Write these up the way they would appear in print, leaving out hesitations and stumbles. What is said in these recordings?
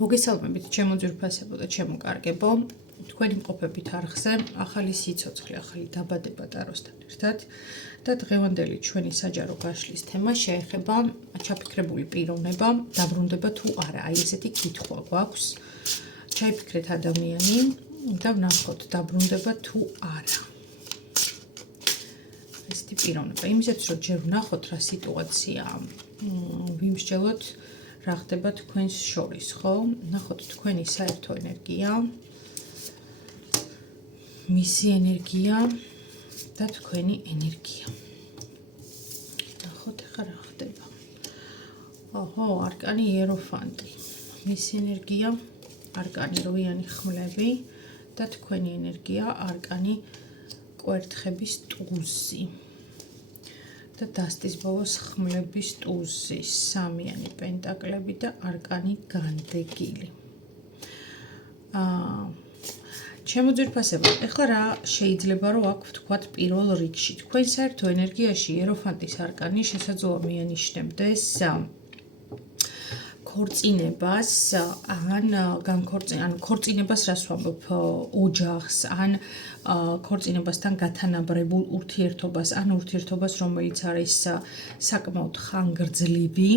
მოგესალმებით, ჩემო ძვირფასებო და ჩემო კარგებო. თქვენი მყოფებით არხზე ახალი სიცოცხლე, ახალი დაბადება ტაროსთან ერთად და დღევანდელი ჩვენი საჯარო გაშლის თემა შეეხება ჩაფიქრებული პიროვნება, დაბრუნდება თუ არა. აი ესეთი კითხვა გვაქვს. ჩაიფიქრეთ ადამიანი და ვნახოთ დაბრუნდება თუ არა. ესეთი პიროვნება. იმისათვის რომ ჯერ ვნახოთ რა სიტუაციაა, ვიმსჯელოთ რა ხდება თქვენს შორის, ხო? ნახოთ თქვენი საერთო ენერგია, მისი ენერგია და თქვენი ენერგია. ნახოთ ახლა რა ხდება. ოჰო, არკანი იეროფანტი. მისი ენერგია, არკანი როიანი ხმლები და თქვენი ენერგია, არკანი კვერთხების ტუზი. და დასტის ბოლოს ხმლების ტუზი, სამიანი პენტაკლები და არკანი განდეგილი. ჩემო ძვირფასებო, ეხლა რა შეიძლება რომ აქ ვთქვათ პირველ რიგში. თქვენ საერთო ენერგიაში იეროფანტის არკანი შესაძლოა მიანიშნებდეს ქორწინებას, ან ქორწინებას რას ვამბობ, ოჯახს, ან ქორწინებასთან გათანაბრებულ ურთიერთობას, ან ურთიერთობას, რომელიც არის საკმაოდ ხანგრძლივი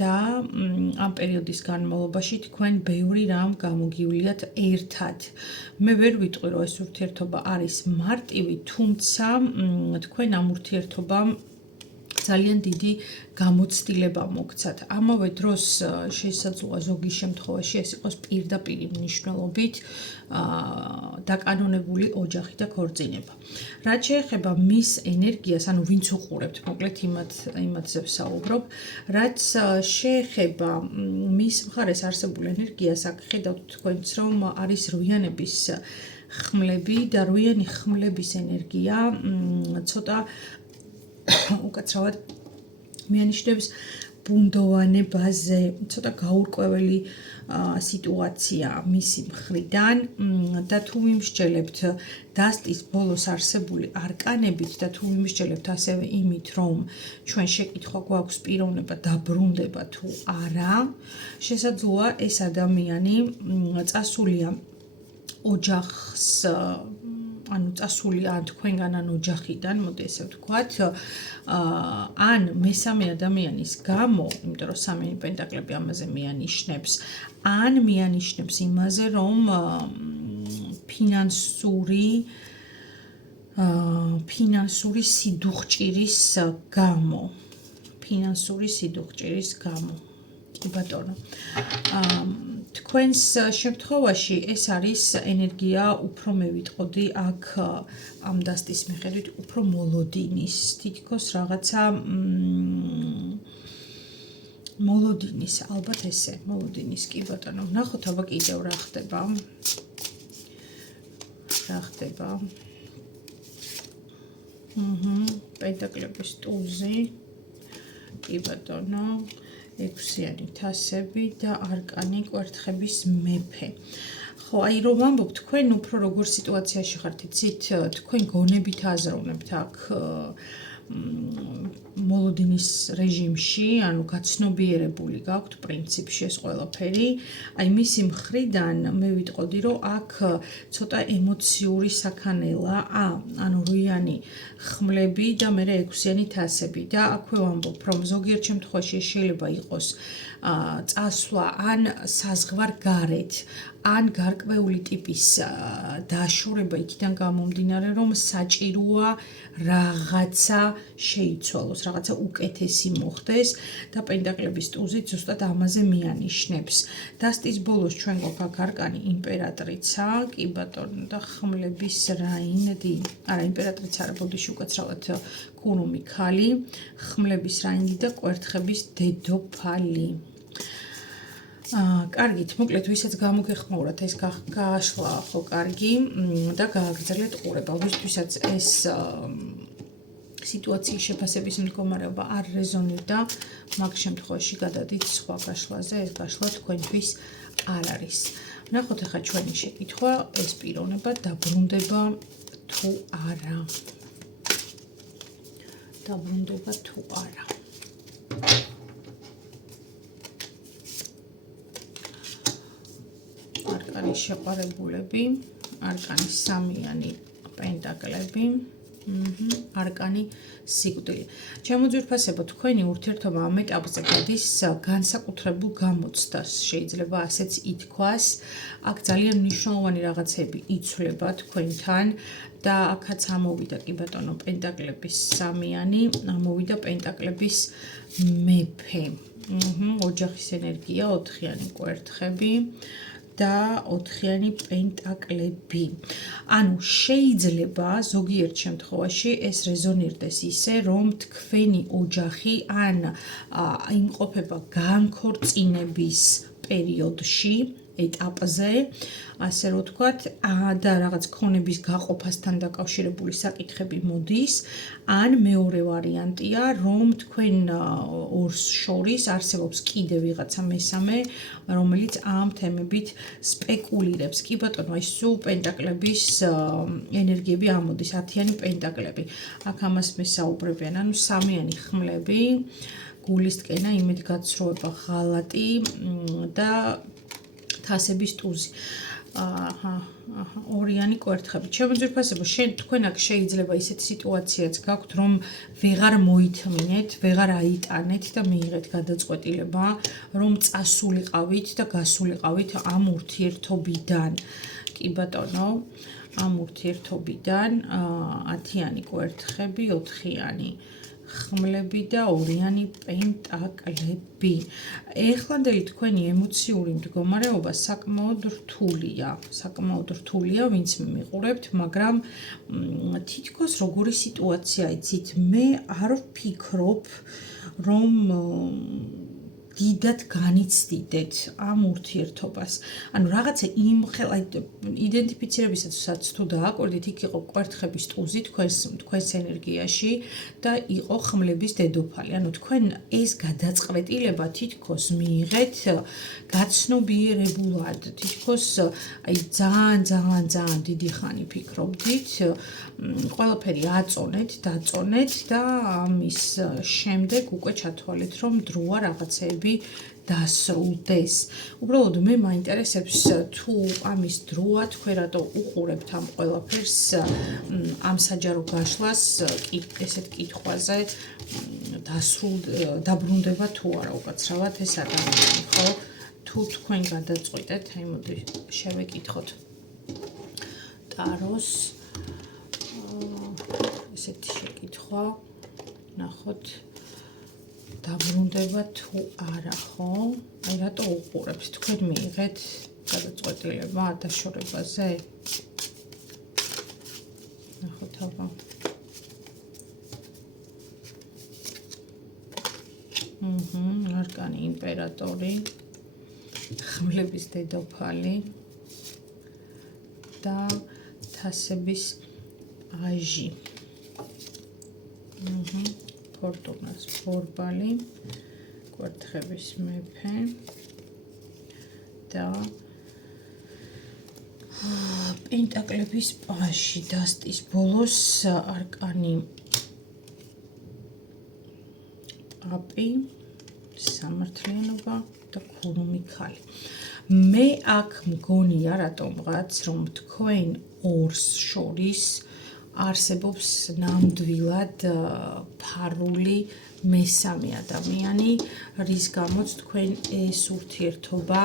და ამ პერიოდის განმავლობაში თქვენ ბევრი რამ გამოგივლიათ ერთად. მე ვერ ვიტყვი, რომ ეს ურთიერთობა არის მარტივი, თუმცა თქვენ ამ ურთიერთობამ ძალიან დიდი გამოცდილება მოგცათ. ამავე დროს შესაძლოა ზოგი შემთხვევაში ეს იყოს პირდაპირი მნიშვნელობით დაკანონებული ოჯახი და ქორწინება. რაც შეეხება მის ენერგიას, ანუ ვინც უყურებთ, მოკლედ იმათზე ვსაუბრობ, რაც შეეხება მის მხარეს არსებულ ენერგიას, აქ ხედავთ თქვენც, რომ არის რვიანების ხმლები და რვიანი ხმლების ენერგია ცოტა უკაცრავად მიანიშნებს ბუნდოვანებაზე, ცოტა გაურკვეველი სიტუაცია მისი მხრიდან და თუ ვიმსჯელებთ დასტის ბოლოს არსებული არკანებით და თუ ვიმსჯელებთ ასევე იმით, რომ ჩვენ შეკითხვა გვაქვს პიროვნება დაბრუნდება თუ არა, შესაძლოა ეს ადამიანი წასულია ოჯახს, ანუ წასულია ან თქვენგან ან ოჯახიდან, მოდი ესე ვთქვათ, ან მესამე ადამიანის გამო, იმიტომ რომ სამიანი პენტაკლები ამაზე მიანიშნებს, ან მიანიშნებს იმაზე, რომ ფინანსური სიდუხჭირის გამო. კი ბატონო. თქვენს შემთხვევაში ეს არის ენერგია უფრო მე ვიტყოდი აქ ამ დასტის მიხედვით უფრო მოლოდინის, თითქოს რაღაცა მოლოდინის, ალბათ ესე, მოლოდინის, კი ბატონო. ვნახოთ აბა კიდევ რა ხდება. პენტაკლების ტუზი, კი ბატონო. ექვსიანი თასები და არკანი კვერთხების მეფე. ხო, აი რომ ვამბობ, თქვენ უფრო როგორ სიტუაციაში ხართ, იცით, თქვენ გონებით აზროვნებთ აქ მოლოდინის რეჟიმში, ანუ გაცნობიერებული გაქვთ პრინციპში ეს ყველაფერი. აი მისი მხრიდან მე ვიტყოდი, რომ აქ ცოტა ემოციური საქანელა, ანუ რვიანი ხმლები და მერე ექვსიანი თასები და აქვე ვამბობ, რომ ზოგიერთ შემთხვევაში შეიძლება იყოს წასვლა ან საზღვარგარეთ, ან გარკვეული ტიპის დაშორება იქიდან გამომდინარე, რომ საჭიროა რაღაცა შეიცვალოს, რაღაცა უკეთესი მოხდეს და პენტაკლების ტუზი ზუსტად ამაზე მიანიშნებს. დასტის ბოლოს ჩვენ გვაქვს აქ არკანი იმპერატრიცა, კი ბატონო, და ხმლების რაინდი, არა იმპერატრიცა არა, ბოდიში უკაცრავად კურუმი ქალი, ხმლების რაინდი და კვერთხების დედოფალი. კარგით, მოკლედ ვისაც გამოგეხმაურათ ეს გაშლა ხო კარგი და გააგრძელეთ ყურება. ვისთვისაც ეს სიტუაციის შეფასების მდგომარეობა არ რეზონირდა, მაგ შემთხვევაში გადადით სხვა გაშლაზე, ეს გაშლა თქვენთვის არ არის. ვნახოთ ახლა ჩვენი შეკითხვა, ეს პიროვნება დაბრუნდება თუ არა. დაბრუნდება თუ არა. შეყვარებულები, არკანი სამიანი პენტაკლები, არკანი სიკვდილი. ჩემო ძვირფასებო, თქვენი ურთიერთობა ამ ეტაპზე გადის განსაკუთრებულ გამოცდას, შეიძლება ასეც ითქვას. აქ ძალიან მნიშვნელოვანი რაღაცები იცვლება თქვენთან და აქაც ამოვიდა კი ბატონო პენტაკლების სამიანი, ამოვიდა პენტაკლების მეფე. ოჯახის ენერგია, 4-იანი კვერთხები და 4-იანი პენტაკლები. ანუ შეიძლება ზოგიერთ შემთხვევაში ეს რეზონირდეს ისე, რომ თქვენი ოჯახი ან იმყოფება განქორწინების პერიოდში, ეტაპზე, ასე რომ ვთქვათ, და რაღაც ქონების გაყოფასთან დაკავშირებული საკითხები მოდის, ან მეორე ვარიანტია, რომ თქვენ ორს შორის არსებობს კიდევ ვიღაცა მესამე, რომელიც ამ თემებით სპეკულირებს. კი ბატონო, აი სულ პენტაკლების ენერგიები ამოდის, 10-იანი პენტაკლები. აქ ამას მესაუბრებიან, ანუ სამიანი ხმლები, გულისტკენა, იმედგაცრუება, ღალატი და თასების ტუზი. ორიანი კვერთხები. ჩემო ძვირფასებო, თქვენ აქ შეიძლება ისეთი სიტუაციაც გაქვთ, რომ ვეღარ მოითმინეთ, ვეღარ აიტანეთ და მიიღეთ გადაწყვეტილება, რომ წასულიყავით და გასულიყავით ამ ურთიერთობიდან. კი ბატონო, ამ ურთიერთობიდან 10-იანი კვერთხები, 4-იანი ხმლები და 2-იანი პენტაკლები. ეხლანდელი თქვენი ემოციური მდგომარეობა საკმაოდ რთულია, ვინც მიყურებთ, მაგრამ თითქოს როგორი სიტუაცია იცით, მე არ ვფიქრობ, რომ დიდად განიცდიდეთ ამ ურთიერთობას. ანუ რაღაცა იმ ხელა იდენტიფიცირებისაც თუ დააკვირდით, იქ იყო კვერთხების ტუზი თქვენს ენერგიაში და იყო ხმლების დედოფალი. ანუ თქვენ ეს გადაწყვეტილება თითქოს მიიღეთ გაცნობიერებულად, თითქოს აი ძალიან დიდი ხანი ფიქრობდით, ყველაფერი აწონეთ, დაწონეთ და ამის შემდეგ უკვე ჩათვალეთ, რომ დროა რაღაცეები დასრულდეს. უბრალოდ მე მაინტერესებს თუ ამის დროა თქვენ რატო უყურებთ ამ ყველაფერს, ამ საჯარო გაშლას ესეთ კითხვაზე დაბრუნდება თუ არა უკაცრავად ეს ადამიანი, ხო? თუ თქვენ გადაწყვიტეთ, აი მოდი შევეკითხოთ ტაროს ესეთი შეკითხვა, ნახოთ დაბრუნდება თუ არა, ხო? აი რატო უყურებთ? თქვენ მიიღეთ გადაწყვეტილება დაშორებაზე? ნახოთ აბა. არკანი იმპერატორი, ხმლების დედოფალი და თასების აჟი. ფორტუნას ბორბალი, კვერთხების მეფე და პენტაკლების პაჟი. დასტის ბოლოს არკანი პაპი, სამართლიანობა და ქურუმი ქალი. მე აქ მგონია რატომღაც, რომ თქვენ ორს შორის არსებობს ნამდვილად ფარული მესამე ადამიანი, რის გამოც თქვენ ეს ურთიერთობა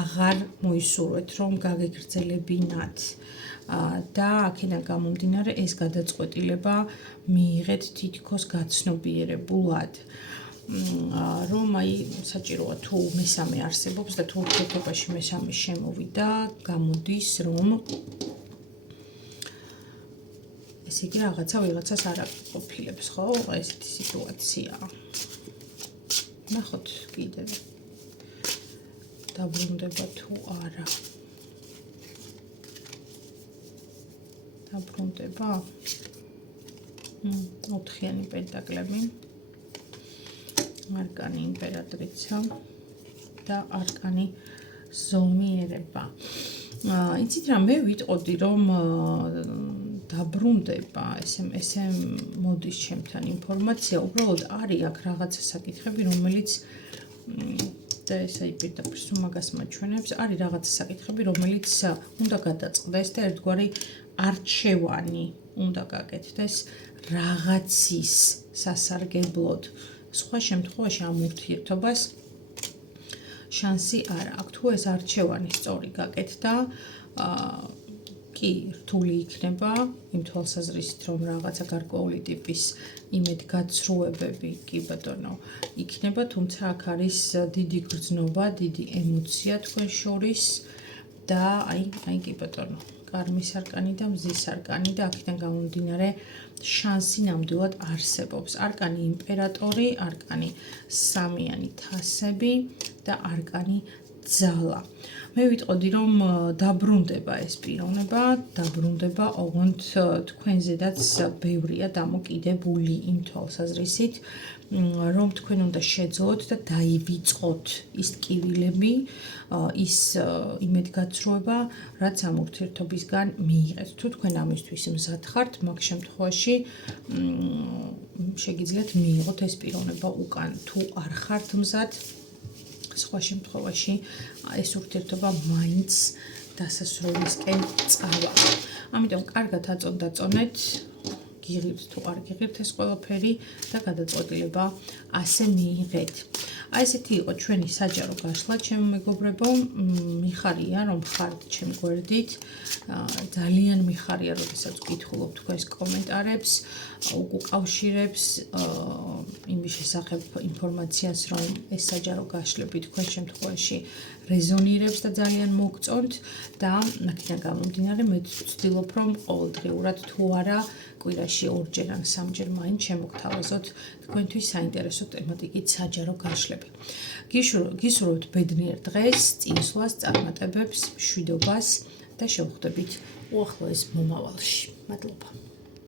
აღარ მოისურვეთ, რომ გაგეგრძელებინათ. და აქედან გამომდინარე ეს გადაწყვეტილება მიიღეთ თითქოს გაცნობიერებულად. რომ აი საჭიროა თუ მესამე არსებობს და თუ ურთიერთობაში მესამე შემოვიდა, გამოდის რომ ესე იგი ვიღაცას არ აკმაყოფილებს, ხო? ესეთი სიტუაციაა. ნახოთ კიდევ. დაბრუნდება თუ არა. დაბრუნდება. 4-იანი პენტაკლები. არკანი იმპერატრიცა და არკანი ზომიერება. იცით რა, მე ვიტყოდი რომ დაბრუნდება, ესე მოდის ჩემთან ინფორმაცია, უბრალოდ არის აქ რაღაცა საკითხები, რომელიც და ეს აი პირდაპირ სუმაგას მაჩვენებს, არის რაღაცა საკითხები, რომელიც უნდა გადაწყდეს და ერთგვარი არჩევანი უნდა გაკეთდეს რაღაცის სასარგებლოდ. სხვა შემთხვევაში ამ ურთიერთობას შანსი არ აქვს. თუ ეს არჩევანი სწორი გაკეთდა, კი რთული იქნება იმ თვალსაზრისით, რომ რაღაცა გარკვეული ტიპის იმედგაცრუებები კი ბატონო იქნება, თუმცა აქ არის დიდი გრძნობა, დიდი ემოცია თქვენ შორის და აი კი ბატონო კარმის არკანი და მზის არკანი და აქედან გამომდინარე შანსი ნამდვილად არსებობს. არკანი იმპერატორი, არკანი სამიანი თასები და არკანი ძალა. მე ვიტყოდი, რომ დაბრუნდება ეს პიროვნება, დაბრუნდება, ოღონდ თქვენზედაც ბევრია დამოკიდებული იმ თვალსაზრისით, რომ თქვენ უნდა შეძლოთ და დაივიწყოთ ის ტკივილები, ის იმედგაცრუება, რაც ამ ურთიერთობისგან მიიღეთ. თუ თქვენ ამისთვის მზად ხართ, მაგ შემთხვევაში შეგიძლიათ მიიღოთ ეს პიროვნება უკან. თუ არ ხართ მზად, სხვა შემთხვევაში ეს ურთიერთობა მაინც დასასრულისკენ წავა. ამიტომ კარგად აწონ-დაწონეთ, გიღებთ თუ არ გიღებთ ეს ყველაფერი და გადაწყვეტილება ასე მიიღეთ. აი ესეთი იყო ჩვენი საჯარო გაშლა, ჩემო მეგობრებო, მიხარია რომ ხართ ჩემ გვერდით, ძალიან მიხარია, როდესაც ვკითხულობ თქვენს კომენტარებს, უკავშირებს იმის შესახებ ინფორმაციას, რომ ეს საჯარო გაშლები თქვენ შემთხვევაში რეზონირებს და ძალიან მოგწონთ და აქედან გამომდინარე მე ვცდილობ, რომ ყოველდღიურად თუ არა კვირაში 2-ჯერ ან 3-ჯერ მაინც შემოგთავაზოთ თქვენთვის საინტერესო თემატიკით საჯარო გაშლები. გისურვებთ ბედნიერ დღეს, წინსვლას, წარმატებებს, მშვიდობას და შევხვდებით უახლოეს მომავალში. მადლობა.